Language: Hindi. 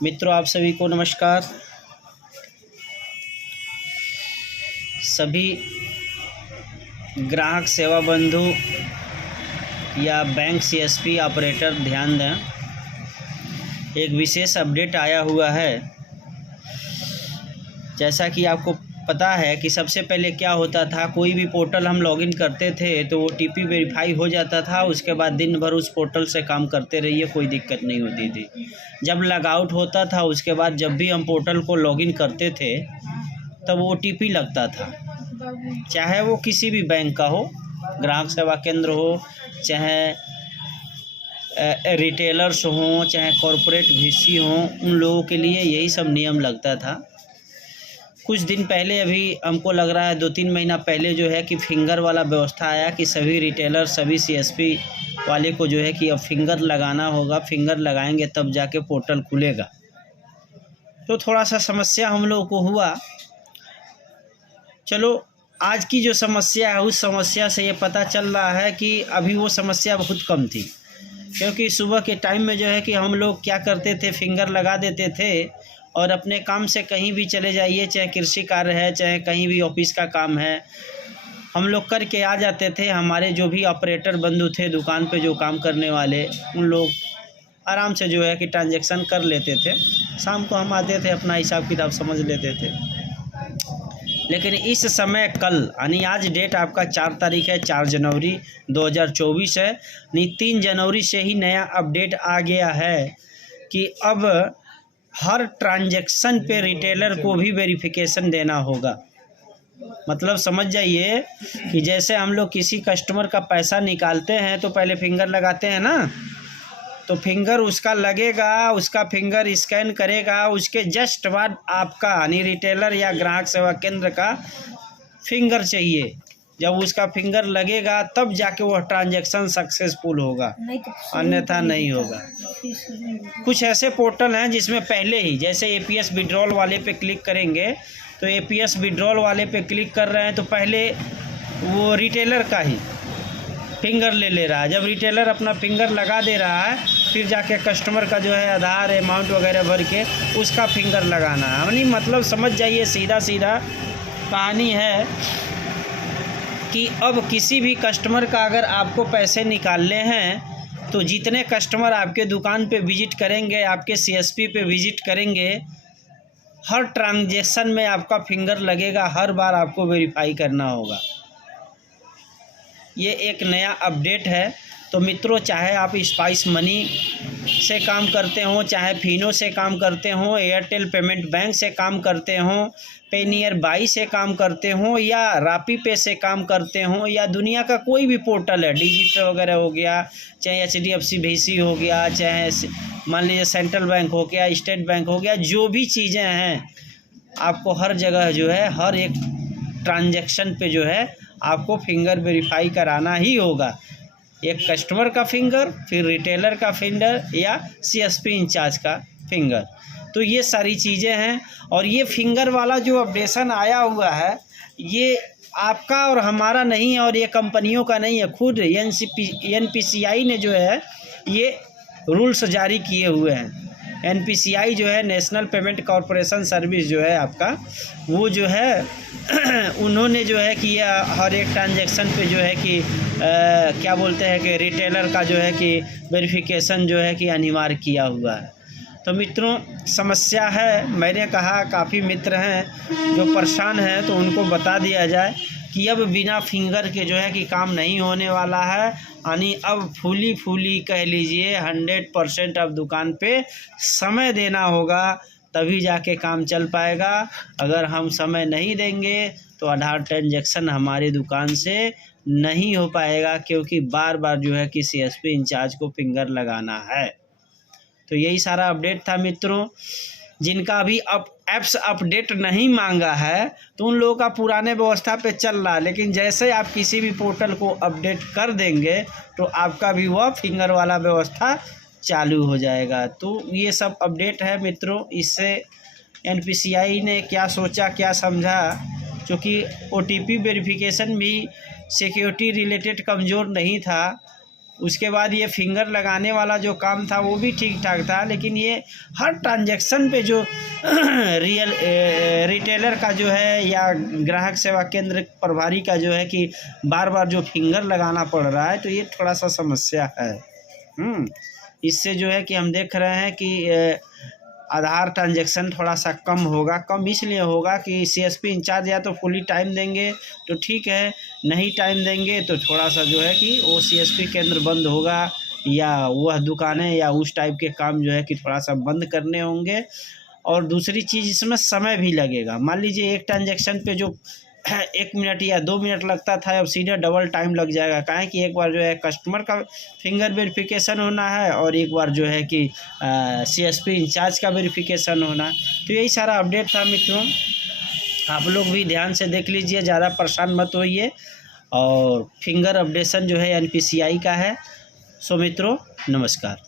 मित्रों, आप सभी को नमस्कार। सभी ग्राहक सेवा बंधु या बैंक सीएसपी ऑपरेटर ध्यान दें, एक विशेष अपडेट आया हुआ है। जैसा कि आपको पता है कि सबसे पहले क्या होता था, कोई भी पोर्टल हम लॉगिन करते थे तो ओटीपी वेरीफाई हो जाता था। उसके बाद दिन भर उस पोर्टल से काम करते रहिए, कोई दिक्कत नहीं होती थी। जब लॉग आउट होता था उसके बाद जब भी हम पोर्टल को लॉगिन करते थे तब ओटीपी लगता था, चाहे वो किसी भी बैंक का हो, ग्राहक सेवा केंद्र हो, चाहे रिटेलर्स हों, चाहे कॉरपोरेट वीसी हों, उन लोगों के लिए यही सब नियम लगता था। कुछ दिन पहले, अभी हमको लग रहा है 2-3 महीना पहले जो है कि फिंगर वाला व्यवस्था आया कि सभी रिटेलर, सभी सीएसपी वाले को जो है कि अब फिंगर लगाना होगा। फिंगर लगाएंगे तब जाके पोर्टल खुलेगा। तो थोड़ा सा समस्या हम लोगों को हुआ। चलो, आज की जो समस्या है उस समस्या से ये पता चल रहा है कि अभी वो समस्या बहुत कम थी, क्योंकि सुबह के टाइम में जो है कि हम लोग क्या करते थे, फिंगर लगा देते थे और अपने काम से कहीं भी चले जाइए, चाहे कृषि कार्य है, चाहे कहीं भी ऑफिस का काम है, हम लोग करके आ जाते थे। हमारे जो भी ऑपरेटर बंधु थे, दुकान पे जो काम करने वाले, उन लोग आराम से जो है कि ट्रांजैक्शन कर लेते थे। शाम को हम आते थे, अपना हिसाब किताब समझ लेते थे। लेकिन इस समय कल, यानी आज डेट आपका 4 तारीख है, 4 जनवरी 2024 है, यानी 3 जनवरी से ही नया अपडेट आ गया है कि अब हर ट्रांजैक्शन पे रिटेलर को भी वेरिफिकेशन देना होगा। मतलब समझ जाइए कि जैसे हम लोग किसी कस्टमर का पैसा निकालते हैं तो पहले फिंगर लगाते हैं ना, तो फिंगर उसका लगेगा, उसका फिंगर स्कैन करेगा, उसके जस्ट बाद आपका यानी रिटेलर या ग्राहक सेवा केंद्र का फिंगर चाहिए। जब उसका फिंगर लगेगा तब जाके वह ट्रांजैक्शन सक्सेसफुल होगा, अन्यथा नहीं होगा। कुछ ऐसे पोर्टल हैं जिसमें पहले ही, जैसे एपीएस विड्रॉल वाले पे क्लिक करेंगे तो एपीएस विड्रॉल वाले पे क्लिक कर रहे हैं तो पहले वो रिटेलर का ही फिंगर ले रहा है। जब रिटेलर अपना फिंगर लगा दे रहा है, फिर जाके कस्टमर का जो है आधार, अमाउंट वगैरह भर के उसका फिंगर लगाना है। यानी मतलब समझ जाइए, सीधा सीधा कहानी है कि अब किसी भी कस्टमर का अगर आपको पैसे निकालने हैं तो जितने कस्टमर आपके दुकान पे विज़िट करेंगे, आपके सीएसपी पे विज़िट करेंगे, हर ट्रांजैक्शन में आपका फिंगर लगेगा, हर बार आपको वेरीफाई करना होगा। ये एक नया अपडेट है। तो मित्रों, चाहे आप स्पाइस मनी से काम करते हो, चाहे फिनो से काम करते हो, एयरटेल पेमेंट बैंक से काम करते हो, पेनियर बाई से काम करते हो, या रापी पे से काम करते हो, या दुनिया का कोई भी पोर्टल है, डिजिटल वगैरह हो गया, चाहे एचडीएफसी वीसी हो गया, चाहे मान लीजिए सेंट्रल बैंक हो गया, स्टेट बैंक हो गया, जो भी चीज़ें हैं, आपको हर जगह जो है, हर एक ट्रांजैक्शन पे जो है आपको फिंगर वेरीफाई कराना ही होगा। एक कस्टमर का फिंगर, फिर रिटेलर का फिंगर, या सीएसपी इंचार्ज का फिंगर। तो ये सारी चीज़ें हैं। और ये फिंगर वाला जो अपडेशन आया हुआ है, ये आपका और हमारा नहीं है, और ये कंपनियों का नहीं है, खुद एनपीसीआई ने जो है ये रूल्स जारी किए हुए हैं। एनपीसीआई जो है, नेशनल पेमेंट कॉरपोरेशन सर्विस जो है आपका, वो जो है उन्होंने जो है कि यह हर एक ट्रांजैक्शन पे जो है कि क्या बोलते हैं कि रिटेलर का जो है कि वेरिफिकेशन जो है कि अनिवार्य किया हुआ है। तो मित्रों, समस्या है, मैंने कहा काफ़ी मित्र हैं जो परेशान हैं, तो उनको बता दिया जाए कि अब बिना फिंगर के जो है कि काम नहीं होने वाला है। यानी अब फुली कह लीजिए 100% अब दुकान पे समय देना होगा, तभी जाके काम चल पाएगा। अगर हम समय नहीं देंगे तो आधार ट्रांजैक्शन हमारी दुकान से नहीं हो पाएगा, क्योंकि बार बार जो है कि सीएसपी इंचार्ज को फिंगर लगाना है। तो यही सारा अपडेट था मित्रों। जिनका अभी एप्स अपडेट नहीं मांगा है तो उन लोगों का पुराने व्यवस्था पे चल रहा है, लेकिन जैसे आप किसी भी पोर्टल को अपडेट कर देंगे तो आपका भी वह फिंगर वाला व्यवस्था चालू हो जाएगा। तो ये सब अपडेट है मित्रों। इससे एनपीसीआई ने क्या सोचा, क्या समझा, क्योंकि ओटीपी वेरिफिकेशन भी सिक्योरिटी रिलेटेड कमज़ोर नहीं था, उसके बाद ये फिंगर लगाने वाला जो काम था वो भी ठीक ठाक था, लेकिन ये हर ट्रांजैक्शन पे जो रिटेलर का जो है या ग्राहक सेवा केंद्र प्रभारी का जो है कि बार बार जो फिंगर लगाना पड़ रहा है, तो ये थोड़ा सा समस्या है। इससे जो है कि हम देख रहे हैं कि आधार ट्रांजैक्शन थोड़ा सा कम होगा। कम इसलिए होगा कि सीएसपी इंचार्ज या तो फुली टाइम देंगे तो ठीक है, नहीं टाइम देंगे तो थोड़ा सा जो है कि वो सीएसपी केंद्र बंद होगा, या वह दुकानें या उस टाइप के काम जो है कि थोड़ा सा बंद करने होंगे। और दूसरी चीज़, इसमें समय भी लगेगा। मान लीजिए एक ट्रांजैक्शन पे जो 1 मिनट या 2 मिनट लगता था, अब सीधे डबल टाइम लग जाएगा। काहे कि एक बार जो है कस्टमर का फिंगर वेरिफिकेशन होना है और एक बार जो है कि सीएसपी इंचार्ज का वेरिफिकेशन होना। तो यही सारा अपडेट था मित्रों, आप लोग भी ध्यान से देख लीजिए, ज़्यादा परेशान मत होइए। और फिंगर अपडेशन जो है एनपीसीआई का है। सो मित्रों, नमस्कार।